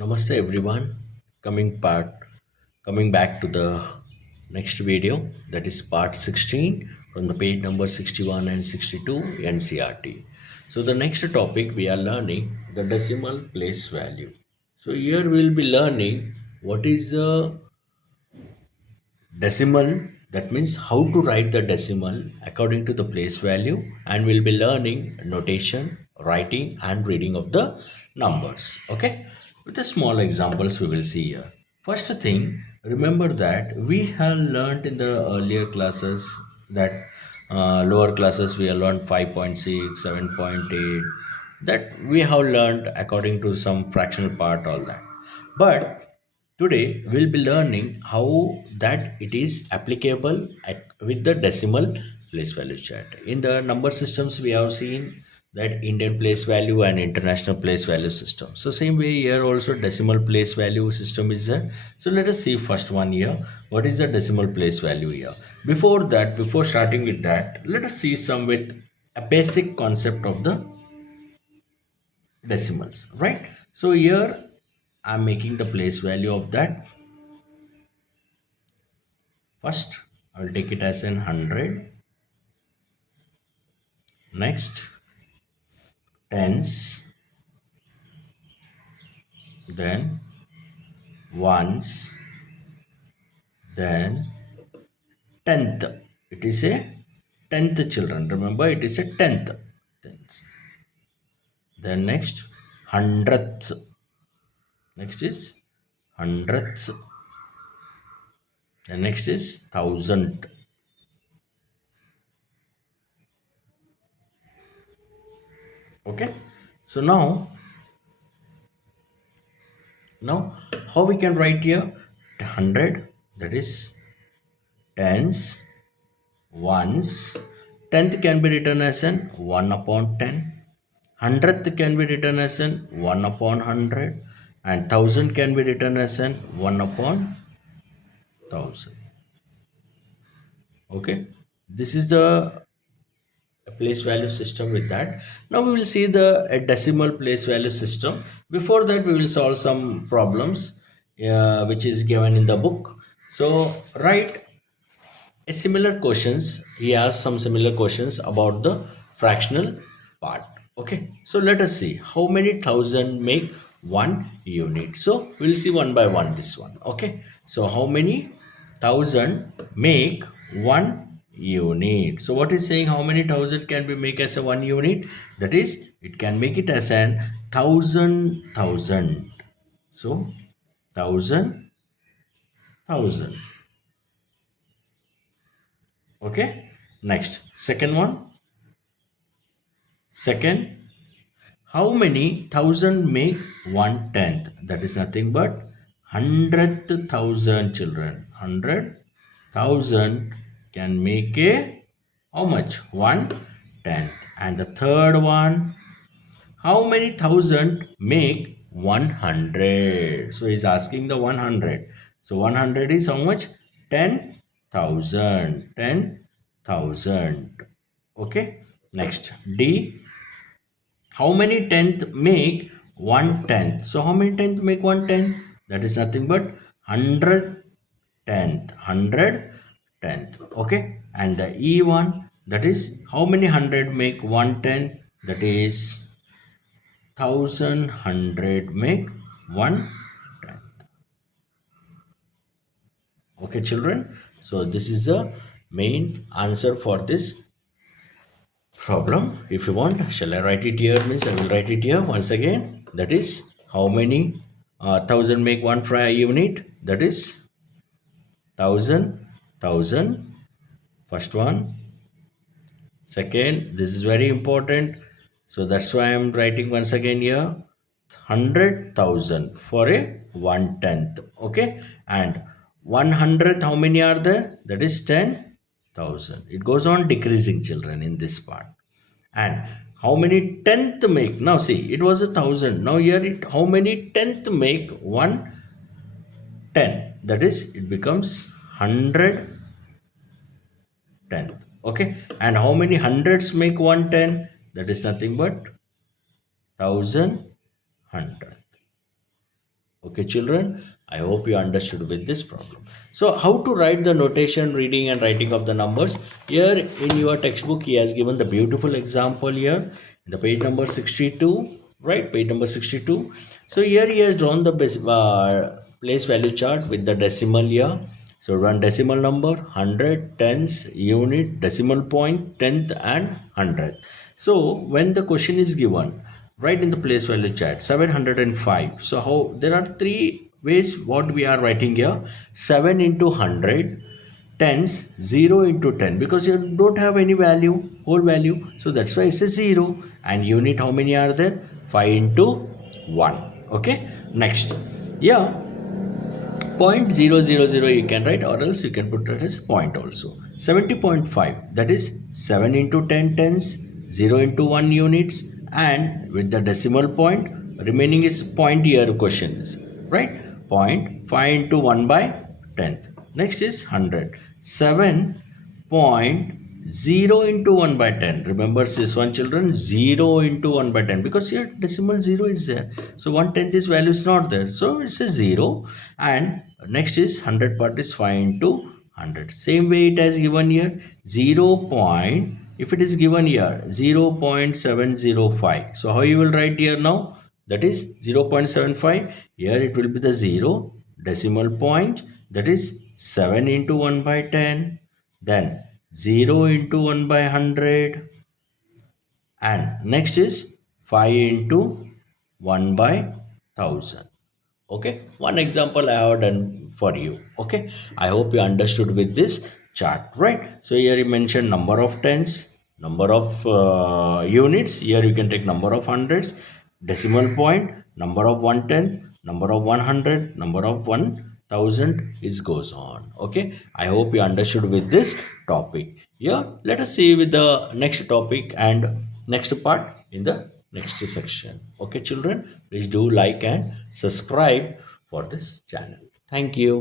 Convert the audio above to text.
Namaste everyone. Coming part coming back to the next video, that is part 16 from the page number 61 and 62 NCRT. So the next topic we are learning the decimal place value. So here we'll be learning what is the decimal, that means how to write the decimal according to the place value, and we'll be learning notation, writing and reading of the numbers. Okay, with the small examples we will see here. First thing, remember that we have learned in the earlier classes that lower classes we have learned 5.6, 7.8, that we have learned according to some fractional part, all that. But today we'll be learning how that it is applicable with the decimal place value chart. In the number systems we have seen that Indian place value and international place value system. So same way here also decimal place value system is there. So let us see first one here. What is the decimal place value here? Before that, before starting with that, let us see some with a basic concept of the decimals, right? So here I'm making the place value of that. First, I will take it as an 100. Next, tens, then ones, then tenth. It is a tenth, children. Remember, it is a tenth. Tens. Then next, hundredth. Next is hundredth. Then next is thousand. Okay. So now how we can write here? 100, that is tens, ones. Tenth can be written as an 1 upon 10. Hundredth can be written as an 1 upon 100. And thousand can be written as an 1 upon 1000. Okay. This is the place value system with that. Now we will see the decimal place value system. Before that, we will solve some problems which is given in the book. So write a similar questions. He asked some similar questions about the fractional part. Okay, so let us see how many thousand make one unit. So we'll see one by one this one. Okay, so how many thousand make one unit? So what is saying, how many thousand can we make as a one unit? That is, it can make it as an thousand. So thousand. Okay, next, second one. Second, how many thousand make one tenth? That is nothing but 100,000, children. 100,000 can make a how much? One tenth. And the third one, how many thousand make 100? So he's asking the 100. So 100 is how much? 10,000. 10,000. Okay. Next, D. How many tenth make one tenth? So how many tenth make one tenth? That is nothing but 100 tenth. 100 tenth. Okay. And the E one, that is how many hundred make one tenth? That is 1,100 make one tenth. Okay, children. So this is the main answer for this problem. If you want, shall I write it here? Means I will write it here once again. That is how many thousand make one fry unit? That is thousand. First one. Second, this is very important. So that's why I'm writing once again here. 100,000 for a one tenth. Okay, and 100, how many are there? That is 10,000. It goes on decreasing, children, in this part. And how many tenth make? Now see, it was 1,000. Now here how many tenth make one ten? That is, it becomes 100 tenth. Okay, and how many hundreds make one ten? That is nothing but 1,000 hundred. Okay, children, I hope you understood with this problem. So how to write the notation, reading and writing of the numbers? Here in your textbook he has given the beautiful example here in the page number 62, right? Page number 62. So here he has drawn the place value chart with the decimal here. So run decimal number, hundred, tens, unit, decimal point, tenth and hundred. So when the question is given, write in the place value chart 705. So how, there are three ways what we are writing here. 7 into 100, tens, 0 into 10, because you don't have any value, whole value, so that's why it's a 0. And unit, how many are there? 5 into 1. Okay, next, yeah, 0.000 you can write, or else you can put it as point also. 70.5, that is 7 into 10 tens, 0 into 1 units, and with the decimal point, remaining is point here questions, right? Point 5 into 1 by 10th. Next is 100. 7.0 into 1 by 10. Remember this one, children, 0 into 1 by 10, because here decimal 0 is there. So 1/10 is value is not there. So it's a 0. And next is 100 part is 5 into 100. Same way it has given here 0 point. If it is given here 0.705. So how you will write here now? That is 0.75. Here it will be the 0 decimal point, that is 7 into 1 by 10, then 0 into 1 by 100, and next is 5 into 1 by 1000. Okay, one example I have done for you. Okay, I hope you understood with this chart, right? So here you mentioned number of tens, number of units. Here you can take number of hundreds, decimal point, number of 1/10, number of 100, number of 1000, it goes on. Okay, I hope you understood with this topic. Yeah, let us see with the next topic and next part in the next section. Okay, children, please do like and subscribe for this channel. Thank you.